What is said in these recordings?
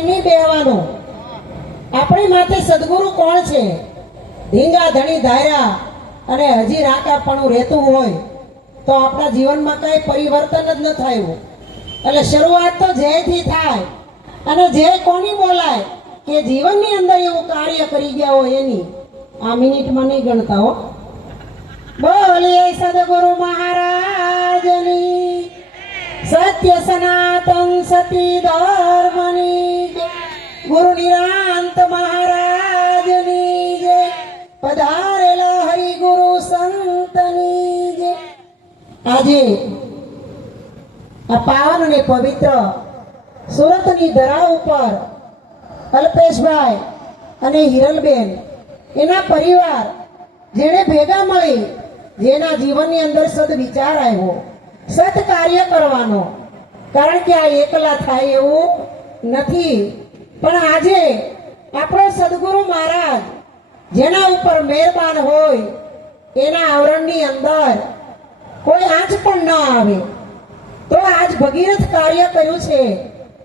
નહીં બેહવાનું. આપણી માથે સદગુરુ કોણ છે? ધીંગા ધણી ધાર્યા અને હજી રાકાપણું રહેતું હોય તો આપણા જીવનમાં કઈ પરિવર્તન જ ન થયું. એટલે શરૂઆત તો જયથી થાય. અને જય કોની બોલાય? કે જીવનની અંદર એવું કાર્ય કરી ગયા હોય એની. આ મિનિટમાં નહીં ગણતા હો. બોલીએ સદગુરુ મહારાજની, સત્ય સનાતન સતી ધર્મની, ગુરુ નિરાંત મહારાજની જય, પધારેલા હરિગુરુ સંતની જય. આજે આ પાવન અને પવિત્ર સુરતની ધરા ઉપર અલ્પેશભાઈ અને હિરલબેન એના પરિવાર જેને ભેગા મળી, જેના જીવનની અંદર સદ વિચાર આવ્યો, સત કાર્ય કરવાનો. કારણ કે આ એકલા થાય એવું નથી. પણ આજે આપણો સદગુરુ મહારાજ જેના ઉપર મહેરબાન હોય એના આવરણની અંદર કોઈ આંચ પણ ન આવે તો આજ ભગીરથ કાર્ય કર્યું છે.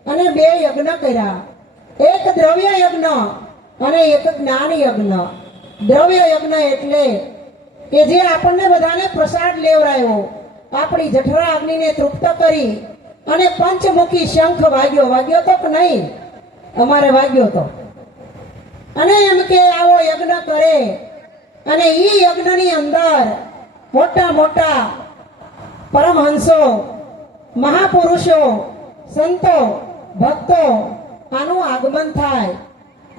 અને 2 યજ્ઞ કર્યા, એક દ્રવ્ય યજ્ઞ અને એક જ્ઞાન યજ્ઞ. દ્રવ્ય યજ્ઞ એટલે કે જે આપણને બધાને પ્રસાદ લેવરાયો, આપણી જઠરા અગ્નિને તૃપ્ત કરી અને પંચમુખી શંખ વાગ્યો તો કે નહીં? અમારે વાગ્યો તો. અને એમ કે આવો યજ્ઞ કરે. અને ઈ યજ્ઞની અંદર મોટા મોટા પરમહંસો, મહાપુરુષો, સંતો, ભક્તો આનું આગમન થાય.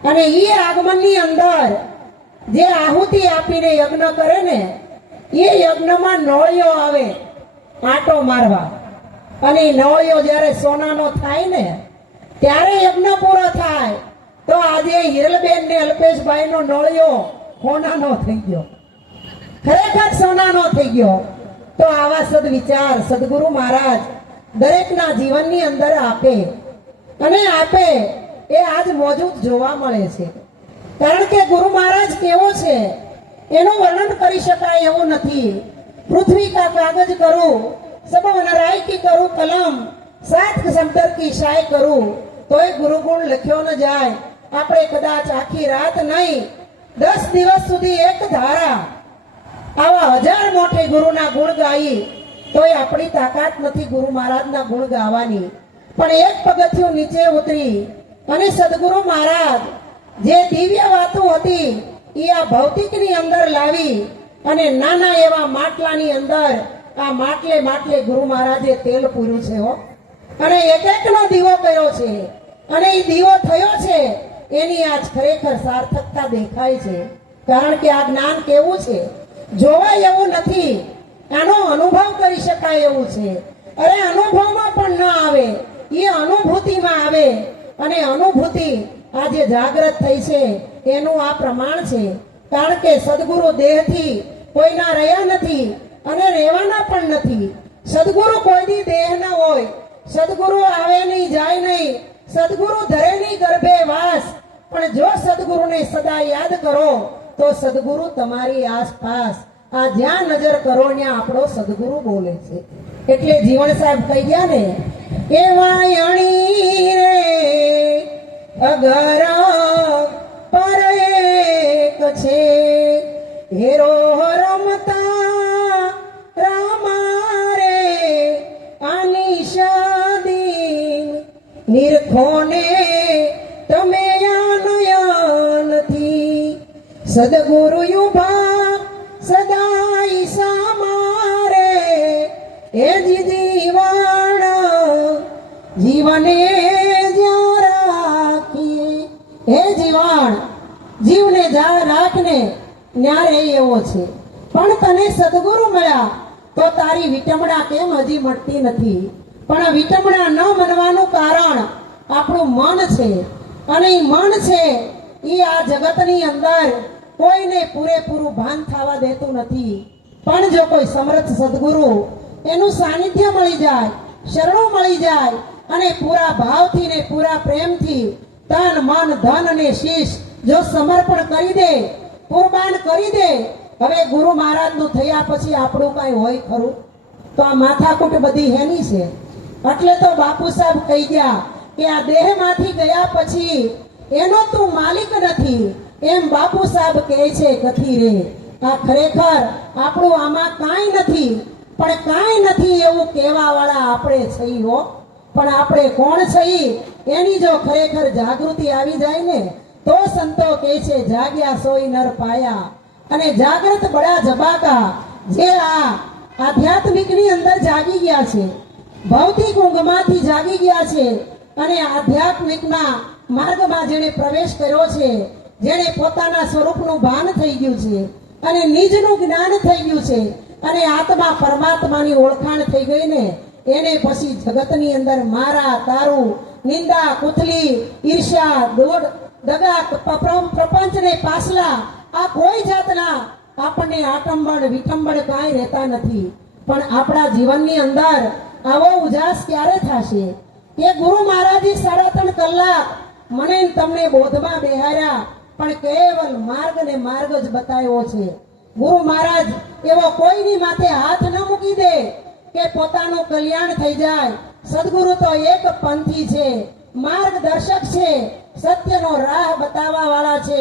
અને ઈ આગમનની અંદર જે આહુતિ આપીને યજ્ઞ કરે ને એ યજ્ઞમાં નોળિયો આવે આંટો મારવા. અને નોળિયો જ્યારે સોનાનો થાય ને ત્યારે યજ્ઞ પૂરો થાય. તો આજે હિરલબેન ને અલ્પેશભાઈ નો નોળિયો સોનાનો થઈ ગયો, ખરેખર સોનાનો થઈ ગયો. તો આવા સદવિચાર સદગુરુ મહારાજ દરેકના જીવનની અંદર આપે. અને આપે એ આજ મોજૂદ જોવા મળે છે. કારણ કે ગુરુ મહારાજ કેવો છે એનું વર્ણન કરી શકાય એવું નથી. પૃથ્વી કા કાગજ કરું, સબ નરાય કી કરું કલમ, સાત સમંદર કી શાય કરું, તોય ગુરુગુણ લખ્યો ન જાય. આપણે કદાચ આખી રાત નહીં 10 દિવસ સુધી એક ધારા આવા 1000 મોટે ગુરુના ગુણ ગાઈ તોય આપણી તાકાત નથી ગુરુ મહારાજના ગુણ ગાવાની. પણ એક પગથિયું નીચે ઉતરી અને સદગુરુ મહારાજ જે દિવ્ય વાતો હતી એ આ ભૌતિકની અંદર લાવી અને નાના એવા માટલાની અંદર આ માટલે ગુરુ મહારાજે તેલ પૂર્યું છે હો. અને એક એકનો દીવો કર્યો છે. અને એ દીવો થયો છે એની આજ ખરેખર સાર્થકતા દેખાય છે. કારણ કે આ જ્ઞાન કેવું છે, જોવાય એવું નથી, આનો અનુભવ કરી શકાય એવું છે. અરે અનુભવમાં પણ ન આવે, એ અનુભૂતિમાં આવે. અને અનુભૂતિ આજે જાગૃત થઈ છે એનું આ પ્રમાણ છે. કારણ કે સદગુરુ દેહથી કોઈના રહ્યા નથી અને રહેવાના પણ નથી. સદગુરુ કોઈની દેહ ન હોય, સદગુરુ આવે નહીં જાય નહીં, સદગુરુ ધરે નહીં ગર્ભે વાસ. પણ જો સદગુરુને સદા યાદ કરો તો સદગુરુ તમારી આસપાસ, આ જ્યાં નજર કરો ત્યાં આપણો સદગુરુ બોલે છે. એટલે જીવણ સાહેબ કહી ગયા ને, એ વાયણી રે અગર પર એક છે, હેરો રમતા રામા રે આનિશાદીન, નિરખોને તમે યાનયાનથી, સદગુરુ યુભા સદાઈ સામારે, એ જીવાણ જીવને જ્યાં રાખીએ. હે જીવાણ, જીવને જ્યાં રાખને ન્યારે એવો છે. પણ તને સદગુરુ મળ્યા તો તારી વિટમણા કેમ હજી મળતી નથી? પણ વિટમણા ન મનવાનું કારણ આપણું મન છે. અને એ મન છે એ આ જગતની અંદર કોઈને પૂરેપૂરું ભાન થવા દેતું નથી. પણ જો કોઈ સમર્થ સદગુરુ એનું સાનિધ્ય મળી જાય, શરણો મળી જાય અને પૂરા ભાવથી ને પૂરા પ્રેમથી તન મન ધન અને શીશ જો સમર્પણ કરી દે, કુરબાન કરી દે. હવે ગુરુ મહારાજ નું થયા પછી આપણું કઈ હોય ખરું? તો આ માથાકૂટ બધી હેની છે. એટલે તો બાપુ સાહેબ કહી ગયા કે આ દેહમાંથી ગયા પછી એનો તું માલિક નથી, એમ બાપુ સાહેબ કહે છે કથી રે. આ ખરેખર આપણું આમાં કાંઈ નથી, પણ કાંઈ નથી એવું કહેવા વાળા આપણે છીએ હો. પણ આપણે કોણ છીએ એની જો ખરેખર જાગૃતિ આવી જાય ને તો સંતો કહે છે જાગ્યા સોઈ નર પાયા. અને જાગૃત બડા જબાકા, જે આ આધ્યાત્મિકની અંદર જાગી ગયા છે, ભૌતિક ઊંઘમાંથી જાગી ગયા છે અને આધ્યાત્મિકના માર્ગમાં જેણે પ્રવેશ કર્યો છે, જેણે પોતાના સ્વરૂપનું ભાન થઈ ગયું છે અને નિજનું જ્ઞાન થઈ ગયું છે અને આત્મા પરમાત્માની ઓળખાણ થઈ ગઈ ને, એને પછી જગતની અંદર મારા તારું, નિંદા કુથલી, ઈર્ષ્યા, દોડ દગા, પ્રપંચને પાછલા, આ કોઈ જાતના આપણને આટંબણ વિટંબણ કાંઈ રહેતા નથી. પણ આપણા જીવનની અંદર આવો ઉજાસ ક્યારે થશે કે ગુરુ મહારાજે 3.5 કલાક મને ને તમને બોધમાં બેહાર્યા, પણ કેવલ માર્ગ ને માર્ગ જ બતાવ્યો છે. ગુરુ મહારાજ એવો કોઈની માથે હાથ ન મૂકી દે કે પોતાનું કલ્યાણ થઈ જાય. સદગુરુ તો એક પંથી છે, માર્ગદર્શક છે, સત્યનો રાહ બતાવવા વાળા છે.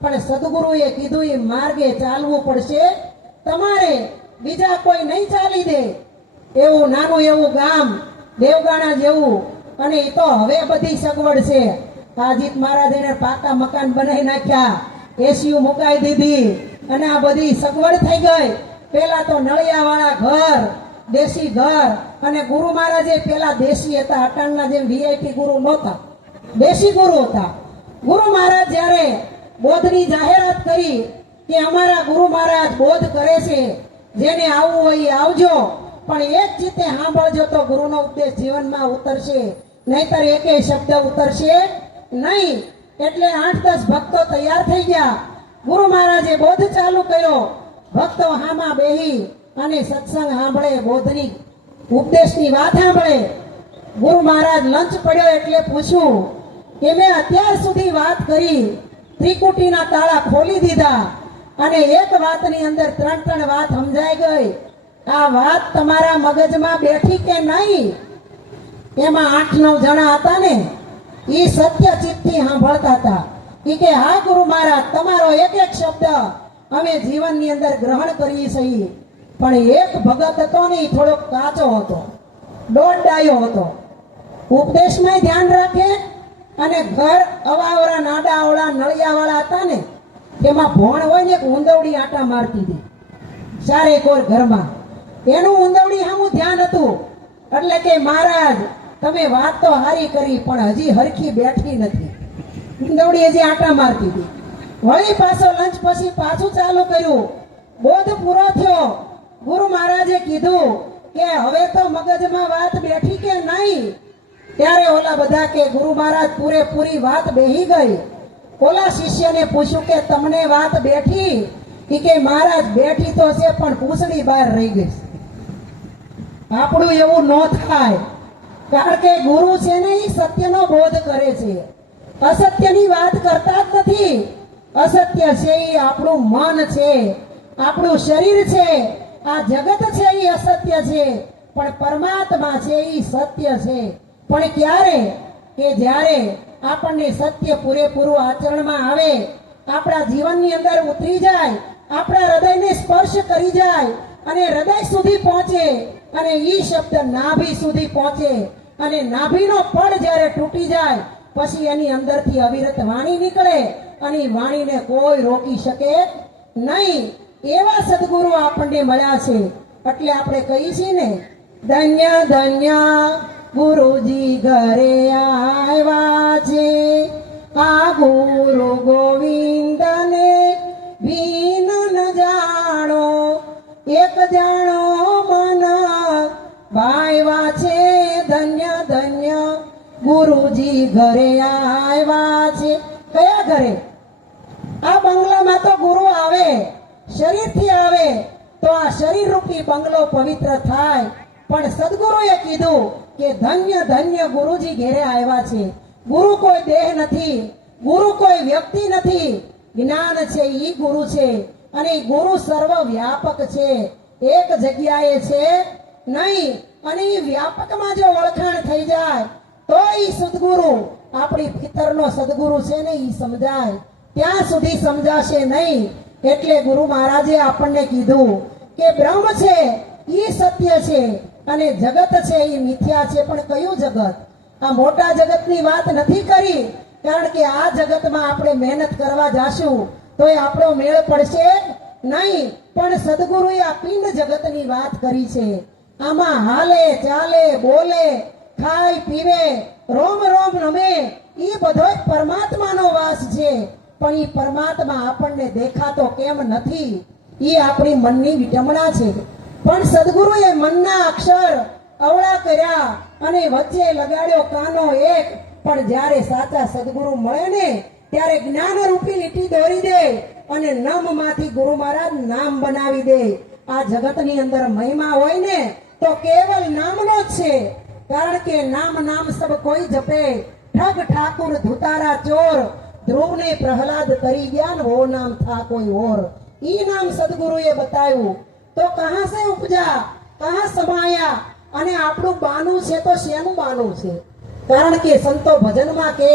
પણ સદગુરુએ કીધું એ માર્ગે ચાલવું પડશે તમારે, બીજા કોઈ નહીં ચાલી દે. એવું નાનું એવું ગામ દેવગાણા જેવું, અને એ તો હવે બધી સગવડ છે. અજીત મહારાજે પાકા મકાન બનાવી નાખ્યા, એસીયુ મુકાઈ દીધી અને આ બધી સગવડ થઈ ગઈ. પેલા તો નળિયા વાળા ઘર, દેશી ઘર, અને ગુરુ મહારાજે પેલા દેશી હતા, અટાણના જેમ વીઆઈપી ગુરુ નહોતા, દેશી ગુરુ હતા. ગુરુ મહારાજ જ્યારે બોધની જાહેરાત કરી કે અમારા ગુરુ મહારાજ બોધ કરે છે, જેને આવવું હોય એ આવજો, પણ એક ચિત્તે સાંભળજો તો ગુરુનો ઉપદેશ જીવનમાં ઉતરશે, નહીતર એકેય શબ્દ ઉતરશે નહીં. એટલે 8-10 ભક્તો તૈયાર થઈ ગયા. ગુરુ મહારાજે બોધ ચાલુ કર્યો. ભક્તો હામાં બેહી અને સત્સંગ સાંભળે, બોધની ઉપદેશની વાત સાંભળે. ગુરુ મહારાજ લંચ પડ્યો એટલે પૂછ્યું કે મેં અત્યાર સુધી વાત કરી, ત્રિકુટીના તાળા ખોલી દીધા અને એક વાતની અંદર 3 વાત સમજાઈ ગઈ. આ વાત તમારા મગજમાં બેઠી કે નહીં? એમાં 8-9 જણા હતા ને, એ સત્ય ચિત્તથી સાંભળતા હતા. એ કે હા ગુરુ મહારાજ, તમારો એક એક શબ્દ અમે જીવનની અંદર ગ્રહણ કરીએ છીએ. પણ એક ભગત હતો ને, એ થોડોક કાચો હતો, દોડાયો હતો, ઉપદેશમાં ધ્યાન રાખે અને ઘર અવાવરા નાડાવડા નળિયાવાળા હતા ને, તેમાં ભોણ હોય ને, એક ઊંદવડી આટા મારતી હતી ચારે કોર ઘરમાં, એનું ઊંદવડી સામું ધ્યાન હતું. એટલે કે મહારાજ તમે વાત તો હારી કરી, પણ હજી હરખી બેઠી નથી. ઊંદવડી હજી આટા મારતી હતી. વળી પાછો લંચ પછી પાછું ચાલુ કર્યું. બોધ પૂરો થયો. ગુરુ મહારાજે કીધું કે હવે તો મગજમાં વાત બેઠી કે નહીં? ત્યારે ઓલા બધા કે ગુરુ મહારાજ પૂરેપૂરી વાત બેહી ગઈ. ઓલા શિષ્યને પૂછ્યું કે તમને વાત બેઠી? ઈ કે મહારાજ બેઠી તો છે, પણ પૂંછડી બહાર રહી ગઈ. આપણું એવું ન થાય, કારણ કે ગુરુ છે ને એ સત્યનો બોધ કરે છે, અસત્યની વાત કરતા જ નથી. અસત્ય છે એ આપણું મન છે, આપણું શરીર છે, આ જગત છે એ અસત્ય છે, પણ પરમાત્મા છે એ સત્ય છે. પણ ક્યારે? કે જ્યારે આપણને સત્ય પૂરેપૂરું આચરણમાં આવે, આપણા જીવનની અંદર ઉતરી જાય, આપણા હૃદયને સ્પર્શ કરી જાય અને હૃદય સુધી પહોંચે, અને ઈ શબ્દ નાભી સુધી પહોંચે, અને નાભીનો પડ જ્યારે તૂટી જાય પછી એની અંદરથી અવિરત વાણી નીકળે, અને વાણીને કોઈ રોકી શકે નહીં. એવા સદગુરુ આપણને મળ્યા છે. એટલે આપણે કહીએ છીએ ને, ધન્ય ધન્ય ગુરુજી ઘરે આવ્યા છે, આ ગુરુ ગોવિંદને ભીન ન જાણો, એક જાણો મન ભાઈવા છે. ધન્ય ધન્ય ગુરુજી ઘરે આવ્યા છે. કયા ઘરે? આ બંગલામાં તો ગુરુ આવે, શરીરથી આવે તો આ શરીર રૂપી બંગલો પવિત્ર થાય. પણ સદગુરુએ કીધું કે ધન્ય ધન્ય ગુરુજી ઘેરે આવ્યા છે. ગુરુ કોઈ દેહ નથી, ગુરુ કોઈ વ્યક્તિ નથી, જ્ઞાન છે ઈ ગુરુ છે. અને ગુરુ સર્વ વ્યાપક છે, એક જગ્યાએ છે નહીં. અને એ વ્યાપકમાં જો ઓળખાણ થઈ જાય તો ઈ સદગુરુ આપણી ભીતરનો સદગુરુ છે ને ઈ સમજાય, ત્યાં સુધી સમજાશે નહીં. એટલે ગુરુ મહારાજે આપણને કીધું કે બ્રહ્મ છે ઈ સત્ય છે અને જગત છે ઈ મિથ્યા છે. પણ કયું જગત? આ મોટા જગતની વાત નથી કરી, કારણ કે આ જગતમાં આપણે મહેનત કરવા જાશું તો એ આપણો મેળ પડશે નહીં. પણ સદગુરુએ આ પિંડ જગતની વાત કરી છે. આમાં હાલે ચાલે બોલે ખાય પીવે રોમ રોમ રમે ઈ બધો પરમાત્માનો વાસ છે. પણ ઈ પરમાત્મા આપણને દેખાતો કેમ નથી? ઈ આપણી મનની વિટમણા છે. પણ સદગુરુએ મનના અક્ષર અવળા કર્યા અને વચ્ચે લગાડ્યો કાનો એક. પણ જ્યારે સાચા સદગુરુ મળે ને ત્યારે જ્ઞાન રૂપી લીટી દોરી દે અને નામ માંથી ગુરુ મહારાજ નામ બનાવી દે. આ જગતની અંદર મહિમા હોય ને તો કેવલ નામનો જ છે. કારણ કે નામ નામ સબ કોઈ જપે, ઠગ ઠાકુર ધુતારા ચોર, ધ્રુવ ને પ્રહલાદ તરી ગયા ને વો નામ થા કોઈ ઓર. ઈ નામ સદગુરુએ બતાવ્યું. તો કહા સે ઉપજા, કહા સમાયા? અને આપણું બાનું છે તો શેનું બાનું છે? કારણ કે સંતો ભજનમાં કે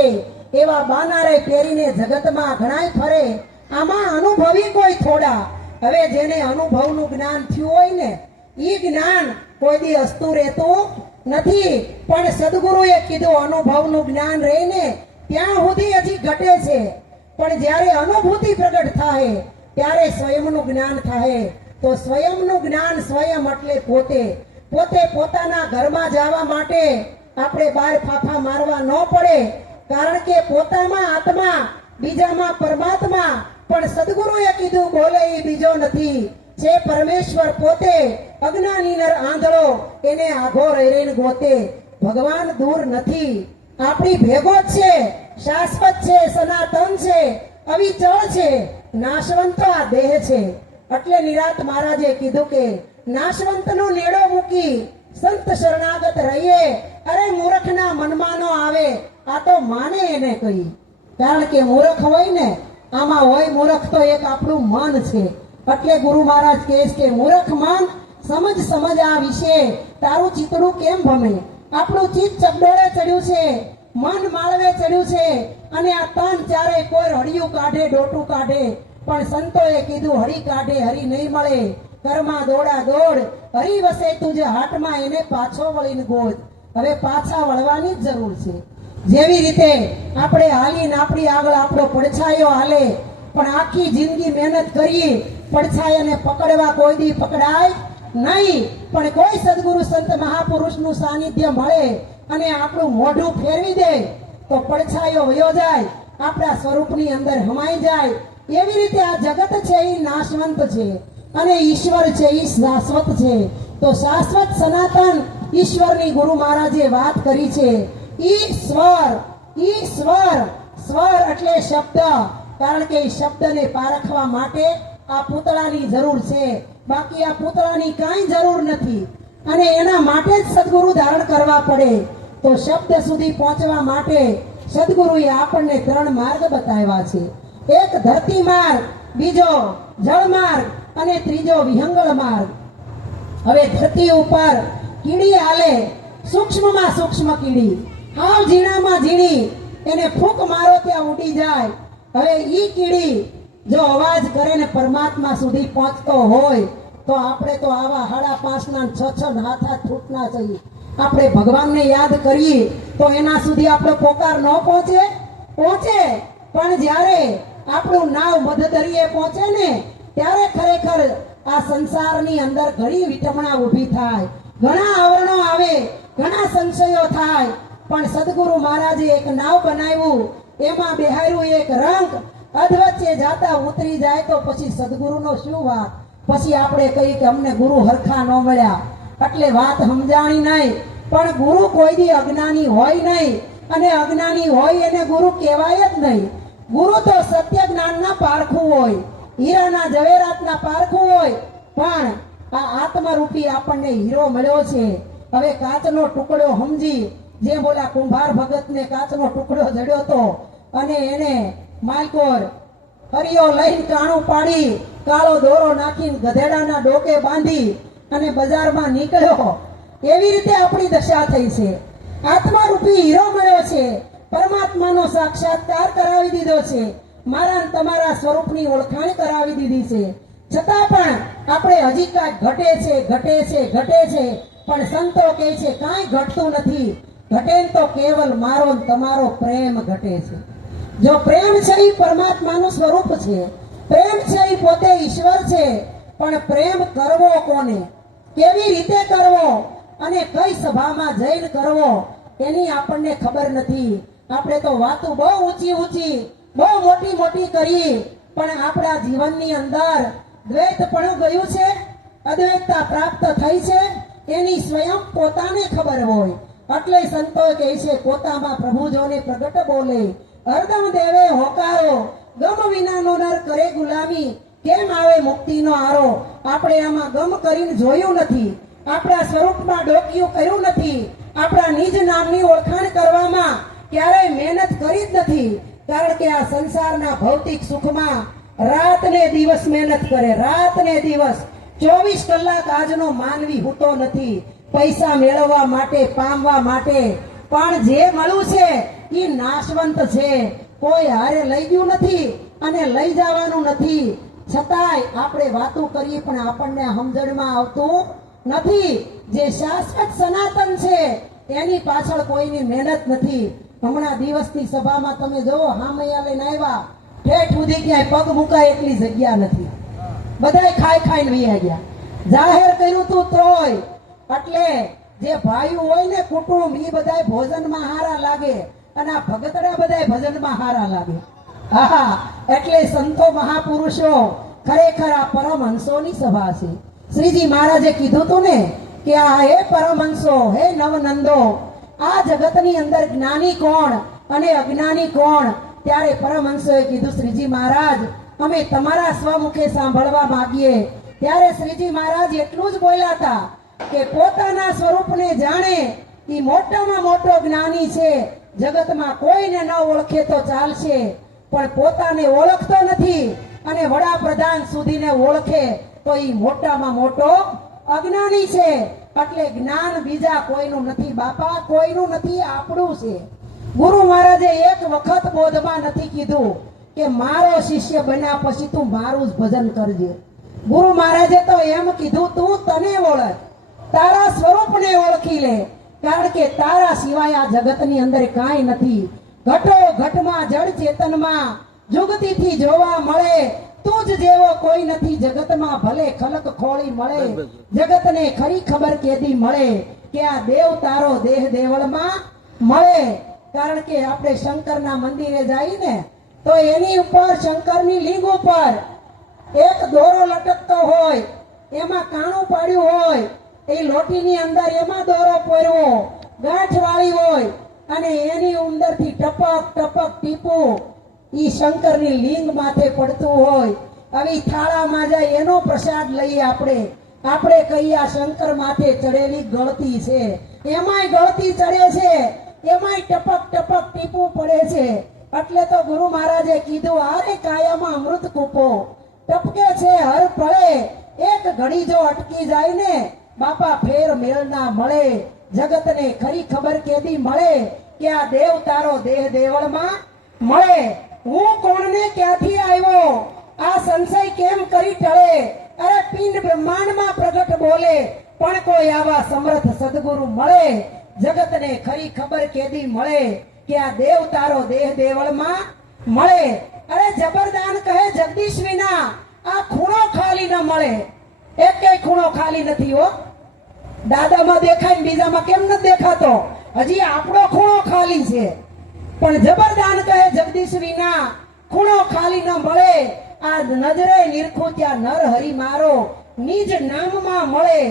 એવા બાનારે પહેરીને જગતમાં ઘણાય ફરે, આમાં અનુભવી કોઈ થોડા. હવે જેને અનુભવનું જ્ઞાન થયું હોય ને ઈ જ્ઞાન કોઈ દી અસ્તુ રહેતું નથી. પણ સદગુરુએ કીધું અનુભવનું જ્ઞાન રહીને ત્યાં સુધી હજી ઘટે છે. પણ જ્યારે અનુભૂતિ પ્રગટ થાય ત્યારે સ્વયંનું જ્ઞાન થાય. તો સ્વયંનું જ્ઞાન સ્વયં એટલે પોતે. પોતે પોતાના ઘરમાં જવા માટે આપણે બહાર ફાફા મારવા ન પડે. કારણ કે પોતામાં આત્મા, બીજામાં પરમાત્મા. પણ સદગુરુએ કીધું બોલે એ બીજો નથી, છે પરમેશ્વર પોતે. અજ્ઞાની નર આંધળો એને આઘો રહીને ગોતે. ભગવાન દૂર નથી, આપણી ભેગો જ છે, શાશ્વત છે, સનાતન છે, અવિચળ છે, નાશવંત આ દેહ છે. એટલે નિરાત મહારાજે કીધું કે નાશવંતનો નેડો મૂકી સંત શરણાગત રહીએ. અરે મૂર્ખના મનમાં નો આવે, આ તો માને એને કહી. કારણ કે મૂર્ખ હોય ને આમાં હોય મૂર્ખ તો એક આપણું મન છે. એટલે ગુરુ મહારાજ કહે કે મૂર્ખ મન સમજ સમજ આ વિશે, તારું ચિતડું કેમ ભમે? આપણું ચિત્ત ચકડોળે ચડ્યું છે, મન માળવે ચડ્યું છે અને આ તન ચારે કોઈ હળિયું કાઢે ડોટું કાઢે. પણ સંતોએ કીધું હરી કાઢે હરી નહીં મળે, કર્મા દોડા દોડ, હરી વસે તુજ હાટમાં એને પાછો વળીને ગોદ. હવે પાછા વળવાની જ જરૂર છે. જેવી રીતે આપણે હાલીને આપણી આગળ આપણો પડછાયો હાલે, પણ આખી જિંદગી મહેનત કરી પડછાયાને પકડવા કોઈ દી પકડાય નહીં. પણ કોઈ સદગુરુ સંત મહાપુરુષનું સાનિધ્ય મળે અને આપણું મોઢું ફેરવી દે તો પડછાયો વયો જાય, આપણા સ્વરૂપની અંદર હમાઈ જાય. એવી રીતે આ જગત છે એ નાશવંત છે અને ઈશ્વર છે એ શાશ્વત છે. તો શાશ્વત સનાતન ઈશ્વરની ગુરુ મહારાજે વાત કરી છે. ઈશ્વર, ઈશ્વર, સ્વર એટલે શબ્દ. કારણ કે શબ્દને પારખવા માટે આ પૂતળાની જરૂર છે, બાકી આ પૂતળાની કાંઈ જરૂર નથી. અને એના માટે જ સદગુરુ ધારણ કરવા પડે. તો શબ્દ સુધી પહોંચવા માટે સદગુરુએ આપણને 3 માર્ગ બતાવ્યા છે. એક ધરતી માર્ગ, બીજો જળ માર્ગ અને ત્રીજો વિહંગળ માર્ગ. હવે ધરતી ઉપર કીડી હાલે, સૂક્ષ્મમાં સૂક્ષ્મ કીડી, હાવ ઝીણામાં ઝીણી, એને ફૂંક મારો ત્યાં ઉડી જાય. હવે ઈ કીડી જો અવાજ કરે ને પરમાત્મા સુધી પહોંચતો હોય તો આપણે તો આવા 5.5 ના 6 હાથ છૂટના છીએ. આપણે ભગવાનને યાદ કરીએ તો એના સુધી આપણો પોકાર ન પહોંચે? પહોંચે. પણ જ્યારે આપણું નાવ મધદરિયે પહોંચે ને ત્યારે ખરેખર આ સંસારની અંદર ઘણી વિટમણા ઊભી થાય, ઘણા આવરણો આવે, ઘણા સંશયો થાય. પણ સદગુરુ મહારાજે એક નાવ બનાવ્યું, એમાં બેહાર્યું એક રંગ. અધવચ્ચે જાતા ઉતરી જાય તો પછી સદગુરુનો શું વાત? પછી આપણે કહીએ કે અમને ગુરુ હરખા ન મળ્યા, એટલે વાત સમજાણી નહીં. પણ ગુરુ કોઈ દી અજ્ઞાની હોય નહીં, અને અજ્ઞાની હોય એને ગુરુ કહેવાય જ નહીં. ગુરુ તો સત્ય જ્ઞાનના પારખું હોય, હીરાના જવેરાતના પારખું હોય. પણ આ આત્મરૂપી આપણને હીરો મળ્યો છે. હવે કાચનો ટુકડો સમજી, જે બોલા કુંભાર ભગતને કાચનો ટુકડો જડ્યો તો અને એને માલકોર હરિયો લઈને કાણું પાડી, કાળો દોરો નાખીને ગધેડાના ડોકે બાંધી અને બજારમાં નીકળ્યો. એવી રીતે આપણી દશા થઈ છે. આત્મારૂપી હીરો મળ્યો છે, પરમાત્માનો સાક્ષાત્કાર કરાવી દીધો છે, મારા ને તમારા સ્વરૂપની ઓળખાણ કરાવી દીધી છે. છતાં પણ આપણે હજી કાંઈક ઘટે છે, પણ સંતો કહે છે કાંઈ ઘટતું નથી. ઘટે ને તો કેવલ મારો ને તમારો પ્રેમ ઘટે છે. જો પ્રેમ છે એ પરમાત્માનું સ્વરૂપ છે, પ્રેમ છે એ પોતે ઈશ્વર છે. પણ પ્રેમ કરવો કોને, કેવી રીતે કરવો અને કઈ સભામાં જઈને કરવો એની આપણને ખબર નથી. આપણે તો વાતો બહુ ઊંચી બહુ મોટી કરી, પણ આપણા જીવનની અંદર દ્વૈતપણું ગયું છે, અદ્વૈતતા પ્રાપ્ત થઈ છે એની સ્વયં પોતાને ખબર હોય. એટલે સંતો કહે છે પોતામાં પ્રભુ જોને પ્રગટ બોલે, હરદમ દેવે હોકારો, ગમ વિનાનો નર કરે ગુલામી, કેમ આવે મુક્તિનો આરો. આપણે આમાં ગમ કરીને જોયું નથી, આપણા સ્વરૂપમાં ડોકિયું કર્યું નથી, આપણા નિજ નામની ઓળખાણ કરવામાં ક્યારેય મહેનત કરી જ નથી. કારણ કે આ સંસારના ભૌતિક સુખમાં રાત ને દિવસ મહેનત કરે, રાત ને દિવસ 24 કલાક આજનો માનવી હોતો નથી પૈસા મેળવવા માટે, પામવા માટે. પણ જે મળ્યું છે એ નાશવંત છે, કોઈ હારે લઈ ગયું નથી અને લઈ જવાનું નથી. છતાંય આપણે વાતો કરીએ પણ આપણને સમજણમાં આવતું નથી. જે શાશ્વત સનાતન છે એની પાછળ કોઈની મહેનત નથી. હમણાં દિવસની સભામાં તમે જોવો, હામૈયા લઈને આવ્યા, ઠેઠ સુધી ક્યાંય પગ મુકાય એટલી જગ્યા નથી, બધાય ખાઈને વહી ગયા. જાહેર કર્યું તું તોય. એટલે જે ભાઈઓ હોય ને કુટુંબ, એ બધાય ભોજનમાં હારા લાગે અને આ ભગતડા બધાય ભજનમાં હારા લાગે. હા, એટલે સંતો મહાપુરુષો ખરેખર આ પરમહંસોની સભા છે. શ્રીજી મહારાજે કીધું તું ને કે આ હે પરમહંસો, હે નવનંદો, આ જગતની અંદર જ્ઞાની કોણ અને અજ્ઞાની કોણ. ત્યારે પરમહંસોએ કીધું શ્રીજી મહારાજ અમે તમારા સ્વમુખે સાંભળવા માંગીએ. ત્યારે શ્રીજી મહારાજ એટલું જ બોલ્યા હતા કે પોતાના સ્વરૂપને જાણે એ મોટામાં મોટો જ્ઞાની છે. જગતમાં કોઈને ન ઓળખે તો ચાલશે, પણ પોતાને ઓળખતો નથી અને વડાપ્રધાન સુધીને ઓળખે તો એ મોટામાં મોટો અજ્ઞાની છે. એટલે જ્ઞાન બીજા કોઈનું નથી બાપા, કોઈનું નથી, આપણું છે. ગુરુ મહારાજે એક વખત બોધમાં નથી કીધું કે મારો શિષ્ય બન્યા પછી તું મારું જ ભજન કરજે. ગુરુ મહારાજે તો એમ કીધું તું તને ઓળખ, તારા સ્વરૂપને ઓળખી લે. કારણ કે તારા સિવાય આ જગતની અંદર કાંઈ નથી. ઘટો ઘટમાં જળ ચેતનમાં જુગતીથી જોવા મળે, તું જ જેવો કોઈ નથી જગતમાં. ભલે ખલક ખોળી મળે, જગતને ખરી ખબર કેદી મળે કે આ દેવ તારો દેહ દેવળમાં મળે. કારણ કે આપણે શંકરના મંદિરે જઈએ ને તો એની ઉપર, શંકરની લિંગ ઉપર એક દોરો લટકતો હોય, એમાં કાણું પાડ્યું હોય, એ લોટીની અંદર એમાં દોરો પોરવો, ગાંઠ વાળી હોય અને એની અંદરથી ટપક ટપક ટીપું ઈ શંકરની લિંગ માથે પડતું હોય. આવી થાળામાં જાય એનો પ્રસાદ લઈએ આપણે કહીએ આ શંકર માથે ચડેલી ગળતી છે, એમાંય ગળતી ચડે છે, એમાંય ટપક ટપક ટીપું પડે છે. એટલે તો ગુરુ મહારાજે કીધું આરે કાયામાં અમૃત કૂપો ટપકે છે હર પળે, એક ઘડી જો અટકી જાય ને બાપા ફેર મેળ ના મળે. જગતને ખરી ખબર કેદી મળે કે આ દેવ તારો દેહ દેવળમાં મળે. હું કોણને ક્યાંથી આવ્યો, આ સંશય કેમ કરી ટળે. અરે પિંડ બ્રહ્માંડમાં પ્રગટ બોલે, પણ કોઈ આવા સમર્થ સદગુરુ મળે. જગતને ખરી ખબર કેદી મળે કે આ દેવ તારો દેહ દેવળમાં મળે. અરે જબરદાન કહે જગદીશ વિના આ ખૂણો ખાલી ન મળે. એકેય ખૂણો ખાલી નથી હો. દાદામાં દેખાય ને બીજામાં કેમ નથી દેખાતો? હજી આપણો ખૂણો ખાલી છે. પણ જબરદાન કહે જગદીશ વિના ખૂણો ખાલી ન મળે. આ નજરે નિરખું ત્યાં નર હરિ મારો નિજ નામમાં મળે.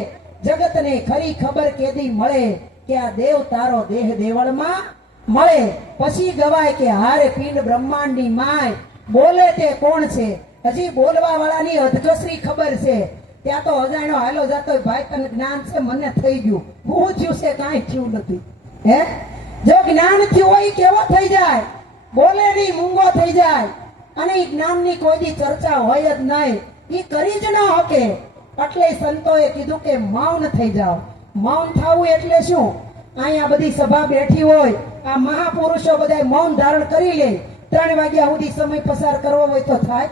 જગતને ખરી ખબર કેદી મળે કે આ દેવ તારો દેહ દેવળમાં મળે. પછી ગવાય કે હારે પિંડ બ્રહ્માંડની માય, બોલે તે કોણ છે? હજી બોલવા વાળાની અધકસરી ખબર છે. ત્યાં તો અજાણ્યો હાલો જતો ભાઈ તને જ્ઞાન છે, મને થઈ ગયું. હું થયું છે? કાંઈ થયું નથી. હે, જો જ્ઞાન થયું હોય કેવો થઈ જાય? બોલે નહીં, મૂંગો થઈ જાય. અને એ જ્ઞાનની કોઈ દી ચર્ચા હોય જ નહીં, એ કરી જ ન શકે. એટલે સંતોએ કીધું કે મૌન થઈ જાઓ. મૌન થવું એટલે શું? અહીંયા બધી સભા બેઠી હોય, આ મહાપુરુષો બધા મૌન ધારણ કરી લે, 3 વાગ્યા સુધી સમય પસાર કરવો હોય તો થાય?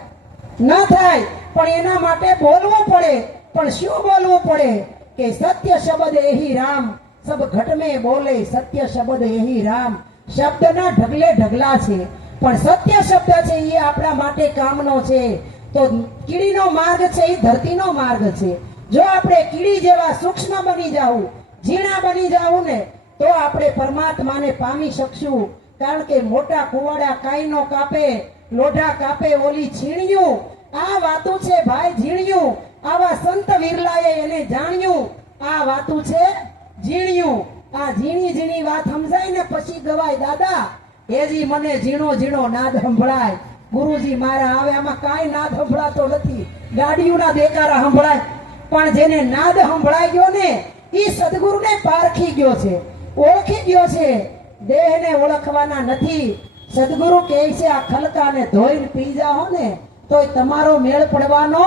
ન થાય. પણ એના માટે બોલવું પડે. પણ શું બોલવું પડે? કે સત્ય શબ્દ એહી રામ, સબ ઘટ में બોલે સત્ય શબ્દ એહી રામ. શબ્દના ઢગલે ઢગલા છે, પણ સત્ય શબ્દ છે એ આપણા માટે કામનો છે. તો કીડીનો માર્ગ છે એ ધરતીનો માર્ગ છે. જો આપણે કીડી જેવા સૂક્ષ્મ બની જાવું, ઝીણા બની જાવું ને, તો આપણે પરમાત્માને પામી શકશું. કારણ કે મોટા કુવાડા કાઈ નો કાપે, લોઢા કાપે ઓલી છીણ્યું. આ વાતું છે ભાઈ ઝીણ્યું. આવા સંત વિરલાએ એને જાણ્યું. આ વાતું છે ઝીણ્યું. આ ઝીણી ઝીણી વાત સમજાય ને પછી ગવાય દાદા. એજી મને ઝીણો ઝીણો નાદ સંભળાય. ગુરુજી મારા આવે આમાં કાંઈ નાદ સંભળાતો નથી, ગાડીઓના દેકારા સંભળાય. પણ જેને નાદ સંભળાઈ ગયો ને એ સદગુરુને પારખી ગયો છે, ઓળખી ગયો છે. દેહને ઓળખવાના નથી. સદગુરુ કહે છે આ ખલકાને ધોઈને પી જાઓ ને તોય તમારો મેળ પડવાનો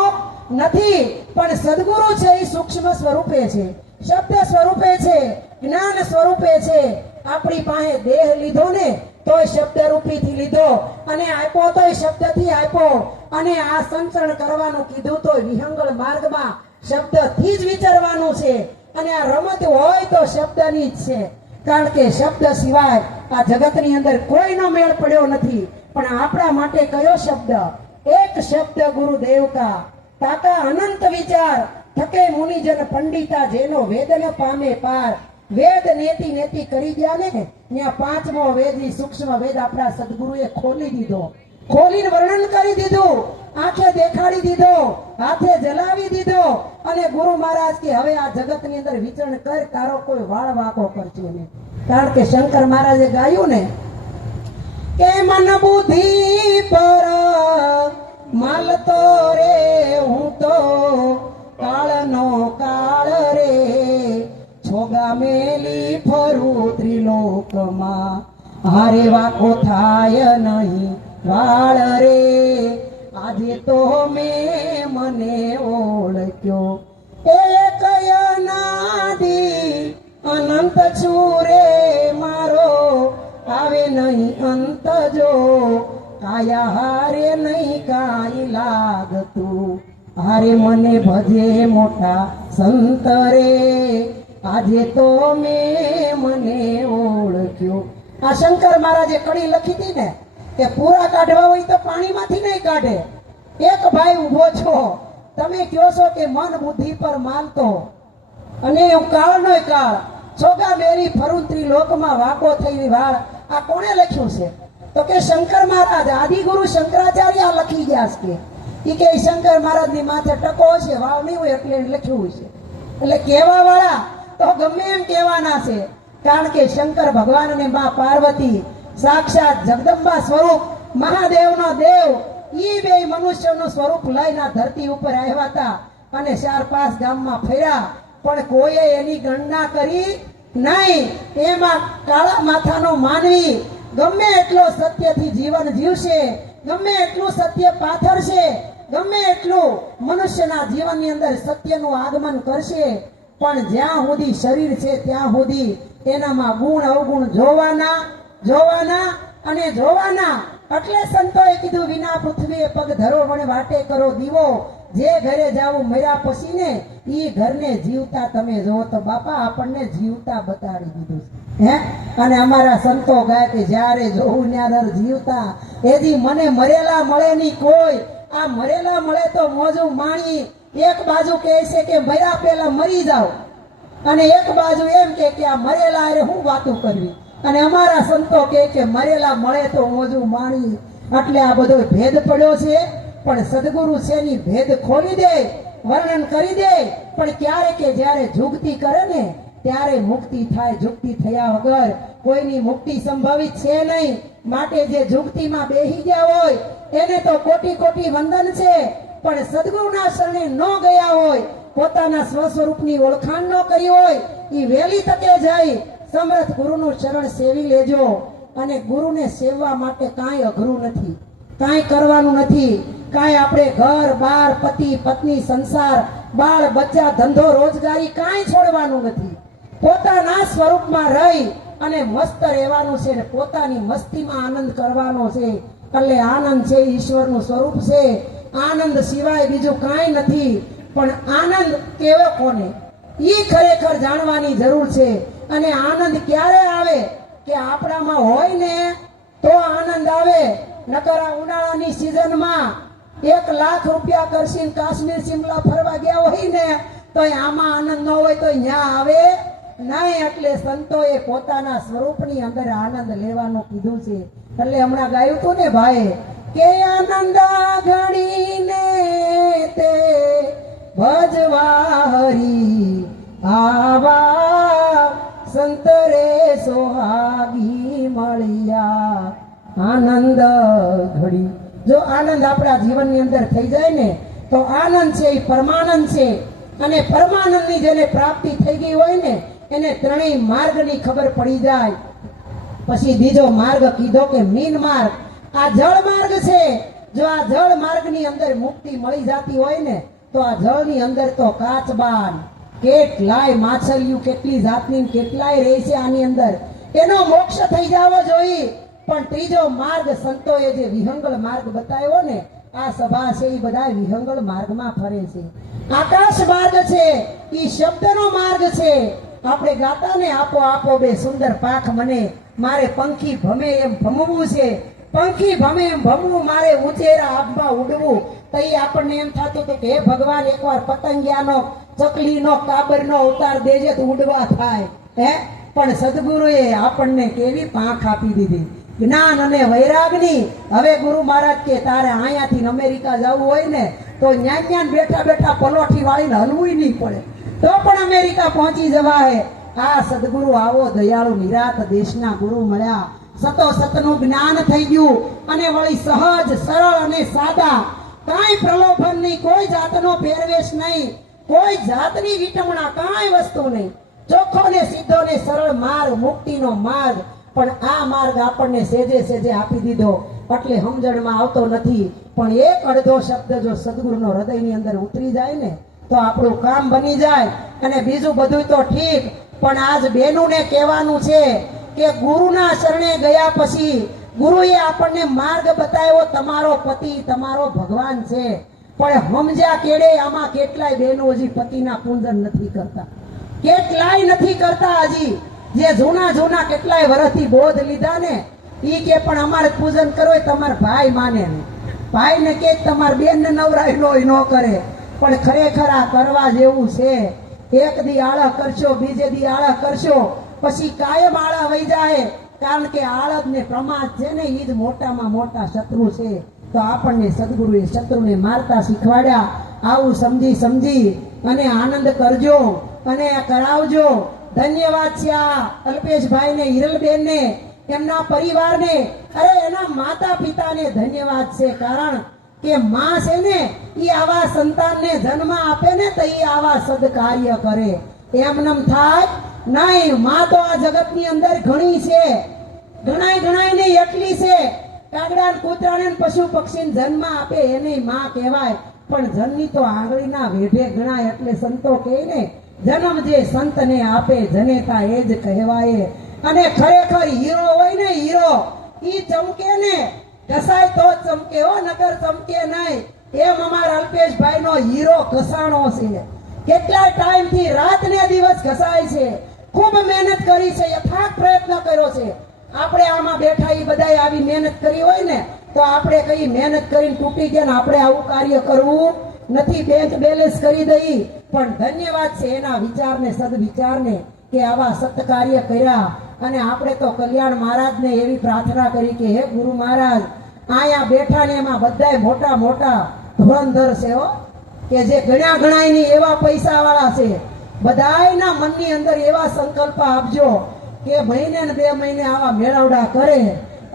નથી. પણ સદગુરુ છે એ સૂક્ષ્મ સ્વરૂપે છે, શબ્દ સ્વરૂપે છે, જ્ઞાન સ્વરૂપે છે. આપણી પાસે દેહ લીધો ને તોય શબ્દ રૂપીથી લીધો, અને આપ્યો તોય શબ્દથી આપ્યો. અને આ સંચરણ કરવાનું કીધું તો વિહંગળ માર્ગમાં શબ્દથી જ વિચારવાનું છે. અને આ રમત હોય તો શબ્દની જ છે. કારણ કે શબ્દ સિવાય આ જગતની અંદર કોઈનો મેળ પડ્યો નથી. પણ આપણા માટે કયો શબ્દ? એક શબ્દ ગુરુદેવ કા, તાકા અનંત વિચાર થકે મુનિજન પંડિતા, જેનો વેદ ન પામે પાર. વેદ નેતિ નેતિ કરી ગયા ને ત્યાં 5મો વેદ સૂક્ષ્મ વેદ આપણા સદગુરુએ ખોલી દીધો, ખોલીને વર્ણન કરી દીધું, આંખે દેખાડી દીધો, હાથે જલાવી દીધો. અને ગુરુ મહારાજ કે હવે આ જગતની અંદર વિચરણ કર, તારો કોઈ વાળ વાંકો કરજો નહીં. કારણ કે શંકર મહારાજે ગાયું ને કે મન બુદ્ધિ પર માલતો રે હું તો કાળનો કાળ રે, છોગા મેલી ફરું ત્રિલોકમાં, હારે વાકો થાય નહીં વાળ રે. આજે તો મેં મને ઓળખ્યો એક અનાદિ અનંત છુરે મારો, આવે નહીં અંત જો કાયા હારે નહીં કાઈ લાગતું. હારે મને ભજે મોટા સંત રે, આજે તો મેં મને ઓળખ્યો. આ શંકર મહારાજે કડી લખી હતી ને કે પૂરા કાઢવા હોય તો પાણીમાંથી નહીં કાઢે. એક ભાઈ ઉભો છો, તમે કહો છો કે મન બુદ્ધિ પર માનતો અને હું કાળનો કાળ, છોગા મેરી ફરુંત્રી લોકમાં વાકો થઈ વાળ. આ કોણે લખ્યું છે? તો કે શંકર મહારાજ, આદિગુરુ શંકરાચાર્ય લખી ગયા છે. એ કે શંકર મહારાજ ની માથે ટકો છે, વાળ નહીં હોય એટલે લખ્યું છે. એટલે કહેવા વાળા તો ગમે એમ કહેવાના છે. કારણ કે શંકર ભગવાન અને મા પાર્વતી સાક્ષાત જગદંબા સ્વરૂપ, મહાદેવનો દેવ, ઈ બે મનુષ્યનું સ્વરૂપ લઈને ધરતી ઉપર આવ્યા હતા અને 4-5 ગામમાં ફર્યા. પણ કોઈએ એની ગણના કરી નહીં. એમાં કાળા માથાનો માનવી ગમે એટલો સત્યથી જીવન જીવશે, ગમે એટલું સત્ય પાથરશે, ગમે એટલું મનુષ્યના જીવનની અંદર સત્યનું આગમન કરશે, પણ જ્યાં સુધી શરીર છે ત્યાં સુધી એનામાં ગુણ અવગુણ જોવાના અને જોવાના. એટલે સંતોએ કીધું વિના પૃથ્વીએ પગ ધરો વણે વાટે કરો દીવો, જે ઘરે જાવું મર્યા પછી ને ઈ ઘરને જીવતા તમે જો. તો બાપા આપણને જીવતા બતાડી દીધું હે. અને અમારા સંતો ગાય કે જ્યારે જોવું ત્યાં જીવતા. એથી મને મરેલા મળે નહીં કોઈ, આ મરેલા મળે તો મોજું માણી. એક બાજુ કહે છે કે મર્યા પહેલા મરી જાઓ, અને એક બાજુ એમ કે આ મરેલા અરે હું વાતું કરવી. અને અમારા સંતો કે મરેલા મળે તો મોજું માણી. એટલે આ બધો ભેદ પડ્યો છે. પણ સદગુરુ છે ની ભેદ ખોલી દે, વર્ણન કરી દે. પણ ક્યારે કે જ્યારે જુગતી કરે ને ત્યારે મુક્તિ થાય. જુગતી થયા વગર કોઈની મુક્તિ સંભવિત છે નહીં. માટે જે જુગતીમાં બેહી ગયા હોય એને તો કોટી કોટી વંદન છે. પણ સદગુરુના શરણે ન ગયા હોય, પોતાના સ્વસ્વરૂપની ઓળખાણ ન કરી હોય, એ વહેલી તકે જાય સમર્થ ગુરુનું શરણ સેવી લેજો. અને ગુરુને સેવવા માટે કાંઈ અઘરું નથી, કાંઈ કરવાનું નથી. કાંઈ આપણે ઘર બાર, પતિ પત્ની, સંસાર, બાળ બચ્ચા, ધંધો રોજગારી કાંઈ છોડવાનું નથી. પોતાના સ્વરૂપમાં રહી અને મસ્ત રહેવાનું છે ને પોતાની મસ્તીમાં આનંદ કરવાનો છે. એટલે આનંદ છે ઈશ્વરનું સ્વરૂપ છે. આનંદ સિવાય બીજું કાંઈ નથી. પણ આનંદ કેવો કોને ઈ ખરેખર જાણવાની જરૂર છે. અને આનંદ ક્યારે આવે કે આપણામાં હોય ને તો આનંદ આવે. નકર આ ઉનાળાની સિઝનમાં 1 લાખ રૂપિયા કરશીને કાશ્મીર શિમલા ફરવા ગયા હોય ને તો આમાં આનંદ ન હોય તો અહીંયા આવે નહીં. એટલે સંતોએ પોતાના સ્વરૂપની અંદર આનંદ લેવાનું કીધું છે. એટલે હમણાં ગાયું હતું ને ભાઈ કે આનંદ ગણીને તે ભજવા હરી આવા સંતરે સોહાગી મળ્યા. આનંદ ઘડી જો આનંદ આપણા જીવનની અંદર થઈ જાય ને તો આનંદ છે એ પરમાનંદ છે. અને પરમાનંદની જેને પ્રાપ્તિ થઈ ગઈ હોય ને એને ત્રણેય માર્ગની ખબર પડી જાય. પછી બીજો માર્ગ કીધો કે મીન માર્ગ. આ જળ માર્ગ છે. જો આ જળ માર્ગની અંદર મુક્તિ મળી જતી હોય ને તો આ જળની અંદર તો કાચબાન કેટલાય માછલીઓ કેટલી જાતની કેટલાય રહે છે આની અંદર. એનો મોક્ષ થઈ જવો જોઈએ. પણ ત્રીજો માર્ગ સંતોએ જે વિહંગળ માર્ગ બતાવ્યો ને આ સભા છે એ બધા વિહંગળ માર્ગમાં ફરે છે. આકાશ માર્ગ છે એ શબ્દનો માર્ગ છે. આપણે ગાતા ને આપો આપો બે સુંદર પાખ મને મારે પંખી ભમે એમ ભમવું છે. પંખી ભમે એમ ભમવું મારે ઊંચેરા આબમાં ઉડવું. તો એ આપણને એમ થતું હતું કે હે ભગવાન એકવાર પતંગિયાનો ચકલીનો કાબરનો અવતાર દેજે તો ઉડવા થાય. પણ સદગુરુએ આપણને કેવી પાંખ આપી દીધી જ્ઞાન અને વૈરાગની. હવે ગુરુ મહારાજ કે તારે અહીંયાથી અમેરિકા જવું હોય ને તો ન્યા બેઠા બેઠા પલોઠી વાળીને હલવું નહીં પડે તો પણ અમેરિકા પહોંચી જવાય. આ સદગુરુ આવો દયાળુ નિરાત દેશના ગુરુ મળ્યા. સતો સતનું જ્ઞાન થઈ ગયું અને વળી સહજ સરળ અને સાદા. કાંઈ પ્રલોભન નહીં, કોઈ જાતનો પહેરવેશ નહીં, કોઈ જાતની વિટમણા કાંઈ વસ્તુ નહીં. ચોખ્ખો ને સીધો ને સરળ માર્ગ, મુક્તિનો માર્ગ. પણ આ માર્ગ આપણને સેજે સેજે આપી દીધો એટલે સમજણમાં આવતો નથી. પણ એક અડધો શબ્દ જો સદગુરુનો હૃદયની અંદર ઉતરી જાય ને તો આપણું કામ બની જાય. અને બીજું બધું તો ઠીક, પણ આજ બેનુને કહેવાનું છે કે ગુરુના શરણે ગયા પછી ગુરુએ આપણને માર્ગ બતાવ્યો. તમારો પતિ તમારો ભગવાન છે. પણ સમજ્યા કેડે આમાં કેટલાય બહેનો હજી પતિના પૂજન નથી કરતા. કેટલાય નથી કરતા. હજી જે જૂના કેટલાય વર્ષથી બોધ લીધા ને ઈ કે પણ અમારે પૂજન કરવું તમારા ભાઈ માને નહીં. ભાઈને કે તમારા બેન ને નવરાય ન કરે. પણ ખરેખર આ કરવા જેવું છે. એક દી આળહ કરશો, બીજે દી આળહ કરશો, પછી કાયમ આળહ વહી જાય. કારણ કે આળહ ને પ્રમાદ છે ને ઈ જ મોટામાં મોટા શત્રુ છે. તો આપણને સદગુરુએ શત્રુને મારતા શીખવાડ્યા. આવું સમજી સમજી અને આનંદ કરજો અને કરાવજો. ધન્યવાદ છે આ અલ્પેશભાઈ ને હિરલબેન ને એમના પરિવારને. અરે એના માતા પિતાને ધન્યવાદ છે. કારણ કે માં છે ને એ આવા સંતાનને જન્મ આપે ને તો એ આવા સદકાર્ય કરે. એમનેમ થાય નહીં. માં તો આ જગતની અંદર ઘણી છે. ઘણાય ને એટલી છે. કાગડા કૂતરાને પશુ પક્ષીને જન્મ આપે એને માં કહેવાય. પણ જન્મી તો આંગળીના વેઢે ગણાય. એટલે સંતો કહે ને જન્મ જે સંતને આપે જનેતા એ જ કહેવાય. અને ખરેખર હીરો હોય ને હીરો ઈ ચમકે ને ઘસાય તો જ ચમકે હો, નકર ચમકે નહીં. એમ અમારા અલ્પેશભાઈ નો હીરો ઘસાણો છે. કેટલા ટાઈમ થી રાત ને દિવસ ઘસાય છે. ખૂબ મહેનત કરી છે. યથાર્થ પ્રયત્ન કર્યો છે. આપણે આમાં બેઠા એ બધા આવી મહેનત કરી હોય ને તો આપણે કઈ મહેનત કરીને તૂટી ગયા ને આપણે આવું કાર્ય કરવું નથી. બેંક બેલેન્સ કરી દઈ. પણ ધન્યવાદ છે એના વિચારને, સદવિચારને કે આવા સત્કાર્ય કર્યા. અને આપણે તો કલ્યાણ મહારાજને એવી પ્રાર્થના કરી કે હે ગુરુ મહારાજ આયા બેઠા ને એમાં બધાય મોટા મોટા ધુરંધર છે હો, કે જે ગણાય ની એવા પૈસા વાળા છે. બધાયના મનની અંદર એવા સંકલ્પ આપજો કે મહિને ને 2 મહિને આવા મેળવડા કરે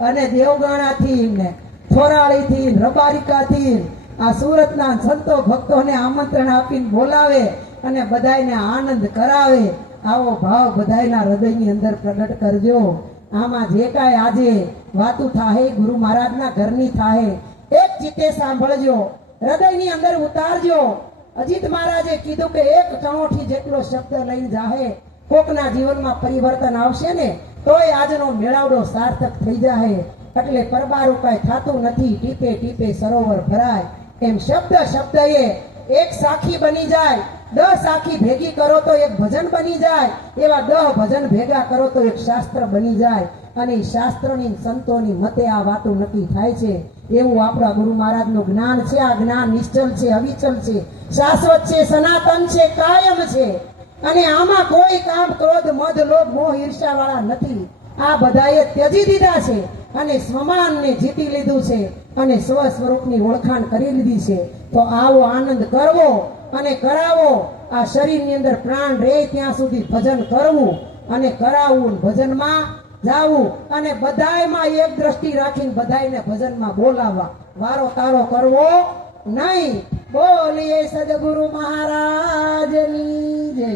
અને દેવગાણાથી ને થોરાળીથી રબારિકાથી આ સુરતના સંતો ભક્તોને આમંત્રણ આપીને બોલાવે અને બધાયને આનંદ કરાવે. આવો ભાવ બધાયના હૃદયની અંદર પ્રગટ કરજો. આમાં જે કાંઈ આજે વાતું થાય ગુરુ મહારાજના ઘરની થાય એક ચિત્તે સાંભળજો, હૃદયની અંદર ઉતારજો. અજીત મહારાજે કીધું કે 1 ચણોઠી જેટલો શબ્દ લઈને જાહે કોકના જીવનમાં પરિવર્તન આવશે ને તોય આજનો મેળાવડો સાર્થક થઈ જાય. એટલે પરબારું કાંઈ થતું નથી, ટીપે ટીપે સરોવર ભરાય. એમ શબ્દ શબ્દએ એક સાખી બની જાય. 10 સાખી ભેગી કરો તો એક ભજન બની જાય. એવા 10 ભજન ભેગા કરો તો એક શાસ્ત્ર બની જાય. અને ઈ શાસ્ત્રની સંતોની મતે આ વાતો નક્કી થાય છે. એવું આપણા ગુરુ મહારાજનું જ્ઞાન છે. આ જ્ઞાન નિશ્ચલ છે, અવિચલ છે, શાશ્વત છે, સનાતન છે, કાયમ છે. અને આમાં કોઈ કામ, ક્રોધ, મદ, લોભ, મોહ, ઈર્ષ્યા વાળા નથી. આ બધાએ ત્યજી દીધા છે અને સ્વમાનને જીતી લીધું છે અને સ્વ સ્વરૂપની ઓળખાણ કરી લીધી છે. તો આવો આનંદ કરવો અને કરાવો. આ શરીરની અંદર પ્રાણ રહે ત્યાં સુધી ભજન કરવું અને કરાવવું, ભજનમાં જાવું અને બધાયમાં એક દ્રષ્ટિ રાખીને બધાયને ભજનમાં બોલાવવા. વારો તારો કરવો નહીં. બોલીએ સદગુરુ મહારાજની જય.